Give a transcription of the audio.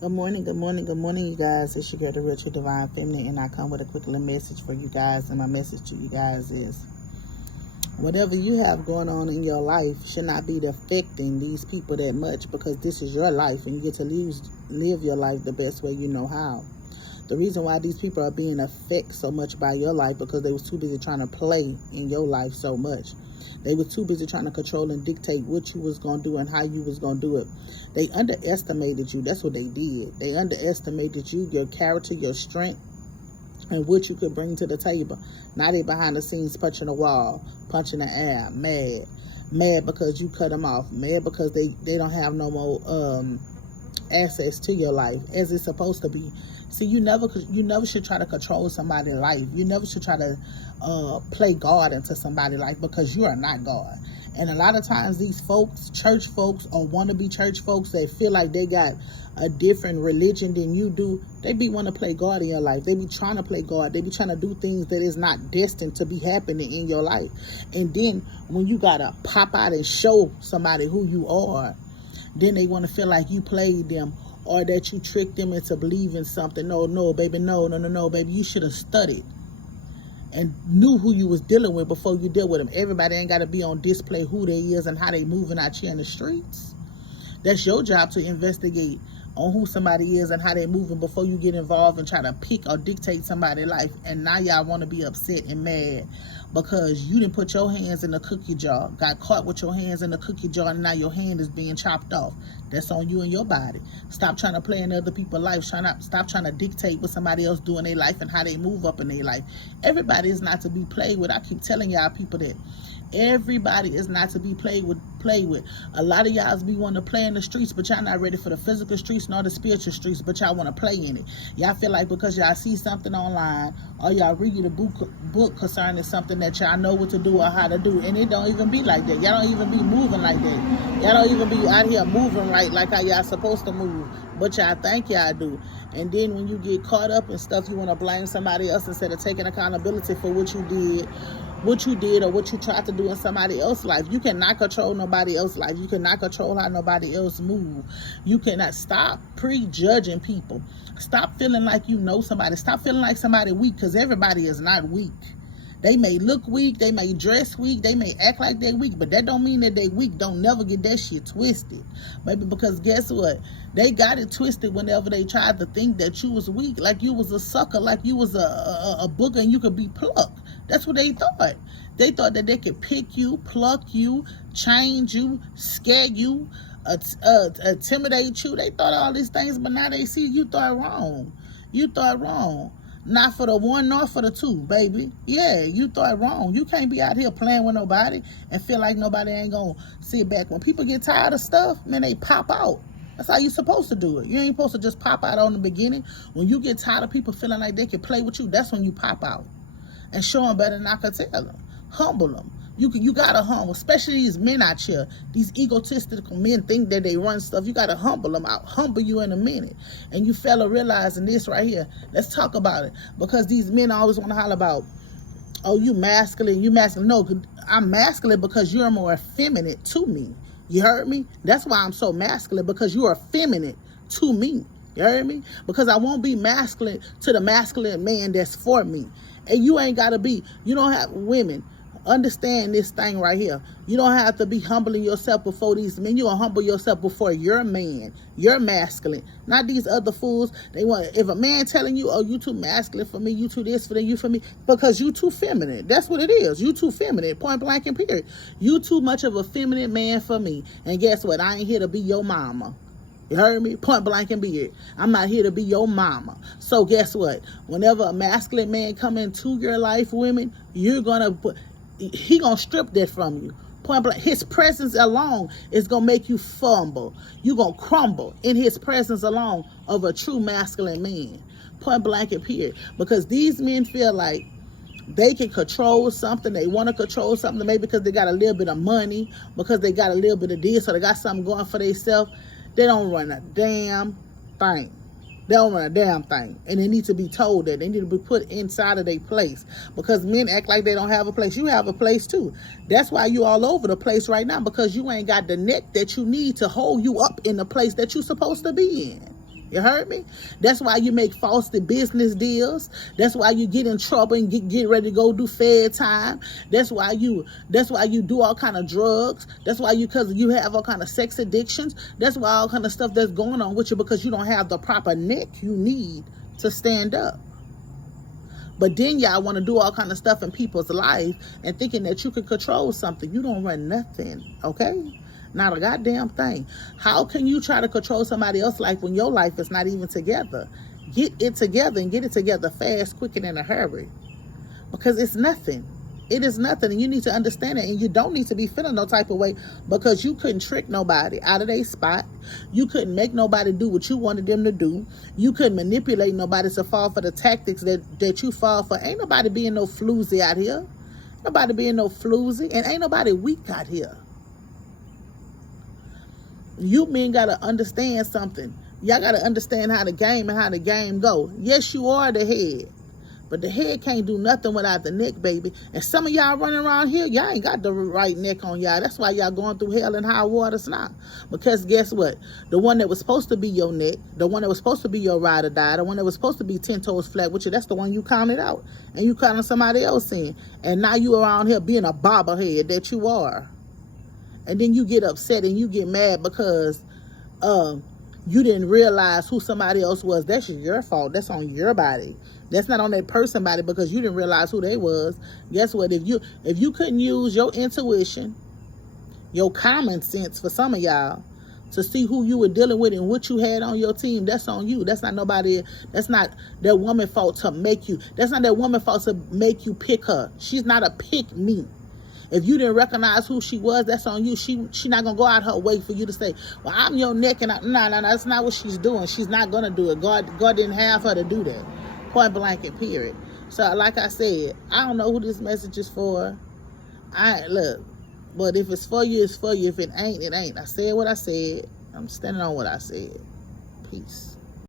Good morning, good morning, good morning, you guys. It's your girl, the Ritual Divine Feminine, and I come with a quick little message for you guys. And my message to you guys is whatever you have going on in your life should not be affecting these people that much, because this is your life and you get to live your life the best way you know how. The reason why these people are being affected so much by your life because they was too busy trying to play in your life so much. They were too busy trying to control and dictate what you was going to do and how you was going to do it. They underestimated you. That's what they did. They underestimated you, your character, your strength, and what you could bring to the table. Now they behind the scenes punching the wall, punching the air, mad. Mad because you cut them off. Mad because they don't have no more access to your life as it's supposed to be. See, you never should try to control somebody's life. You never should try to play God into somebody's life, because you are not God. And a lot of times these folks, church folks or wannabe church folks, that feel like they got a different religion than you do, they be want to play God in your life. They be trying to play God. They be trying to do things that is not destined to be happening in your life. And then when you got to pop out and show somebody who you are, then they want to feel like you played them or that you tricked them into believing something. No, baby, no, baby. You should have studied and knew who you was dealing with before you deal with them. Everybody ain't got to be on display who they is and how they moving out here in the streets. That's your job to investigate on who somebody is and how they moving before you get involved and try to pick or dictate somebody's life. And now y'all want to be upset and mad because you didn't put your hands in the cookie jar, got caught with your hands in the cookie jar, and now your hand is being chopped off. That's on you and your body. Stop trying to play in other people's life. Stop trying to dictate what somebody else do in their life and how they move up in their life. Everybody is not to be played with. I keep telling y'all people that. Everybody is not to be played with. A lot of y'all be wanting to play in the streets, but y'all not ready for the physical streets nor the spiritual streets, but y'all want to play in it. Y'all feel like because y'all see something online or y'all read a book concerning something that y'all know what to do or how to do, and it don't even be like that. Y'all don't even be moving like that. Y'all don't even be out here moving right like how y'all supposed to move, but y'all think y'all do. And then when you get caught up in stuff, you want to blame somebody else instead of taking accountability for what you did or what you tried to do in somebody else's life. You cannot control nobody else's life. You cannot control how nobody else move. You cannot. Stop prejudging people. Stop feeling like you know somebody. Stop feeling like somebody weak, because everybody is not weak. They may look weak, they may dress weak, they may act like they're weak, but that don't mean that they weak. Don't never get that shit twisted. Maybe because guess what? They got it twisted whenever they tried to think that you was weak, like you was a sucker, like you was a booger and you could be plucked. That's what they thought. They thought that they could pick you, pluck you, change you, scare you, intimidate you. They thought all these things, but now they see you thought wrong. You thought wrong. Not for the one nor for the two, baby. Yeah, you thought wrong. You can't be out here playing with nobody and feel like nobody ain't gonna sit back. When people get tired of stuff, man, they pop out. That's how you supposed to do it. You ain't supposed to just pop out on the beginning. When you get tired of people feeling like they can play with you, that's when you pop out. And show them better than I could tell them. Humble them. You gotta humble, especially these men out here. These egotistical men think that they run stuff. You gotta humble them out. Humble you in a minute. And you fella realizing this right here. Let's talk about it. Because these men always want to holler about, oh, you masculine, you masculine. No, I'm masculine because you're more effeminate to me. You heard me? That's why I'm so masculine, because you are effeminate to me. You heard me? Because I won't be masculine to the masculine man that's for me. And you ain't gotta be, you don't have women. Understand this thing right here. You don't have to be humbling yourself before these men. You're going to humble yourself before your man. You're masculine. Not these other fools. They want, if a man telling you, oh, you too masculine for me, you too this for them, you for me, because you too feminine. That's what it is. You too feminine, point blank and period. You too much of a feminine man for me. And guess what? I ain't here to be your mama. You heard me? Point blank and period. I'm not here to be your mama. So guess what? Whenever a masculine man come into your life, women, you're going to put, he gonna strip that from you. Point blank. His presence alone is gonna make you fumble. You gonna crumble in his presence alone of a true masculine man. Point blank and period. Because these men feel like they can control something. They want to control something, maybe because they got a little bit of money, because they got a little bit of this, so they got something going for themselves. They don't run a damn thing. They don't run a damn thing. And they need to be told that. They need to be put inside of their place. Because men act like they don't have a place. You have a place too. That's why you all over the place right now. Because you ain't got the neck that you need to hold you up in the place that you're supposed to be in. You heard me? That's why you make false business deals. That's why you get in trouble and get ready to go do fair time. That's why you do all kind of drugs. That's why because you have all kind of sex addictions. That's why all kind of stuff that's going on with you, because you don't have the proper neck you need to stand up. But then y'all want to do all kind of stuff in people's life and thinking that you can control something. You don't run nothing, okay? Not a goddamn thing. How can you try to control somebody else's life when your life is not even together? Get it together, and get it together fast, quick, and in a hurry. Because it's nothing. It is nothing, and you need to understand it. And you don't need to be feeling no type of way, because you couldn't trick nobody out of their spot. You couldn't make nobody do what you wanted them to do. You couldn't manipulate nobody to fall for the tactics that you fall for. Ain't nobody being no floozy out here. Nobody being no floozy, and ain't nobody weak out here. You men got to understand something. Y'all got to understand how the game go. Yes, you are the head. But the head can't do nothing without the neck, baby. And some of y'all running around here, y'all ain't got the right neck on y'all. That's why y'all going through hell and high waters now. Because guess what? The one that was supposed to be your neck, the one that was supposed to be your ride or die, the one that was supposed to be 10 toes flat with you, that's the one you counted out. And you counted somebody else in. And now you around here being a bobblehead that you are. And then you get upset and you get mad because you didn't realize who somebody else was. That's your fault. That's on your body. That's not on that person's body, because you didn't realize who they was. Guess what? If you couldn't use your intuition, your common sense for some of y'all, to see who you were dealing with and what you had on your team, that's on you. That's not nobody. That's not that woman's fault to make you. That's not that woman's fault to make you pick her. She's not a pick me. If you didn't recognize who she was, that's on you. She not going to go out her way for you to say, well, I'm your neck. And no, that's not what she's doing. She's not going to do it. God didn't have her to do that. Point blank and period. So like I said, I don't know who this message is for. Look, but if it's for you, it's for you. If it ain't, it ain't. I said what I said. I'm standing on what I said. Peace.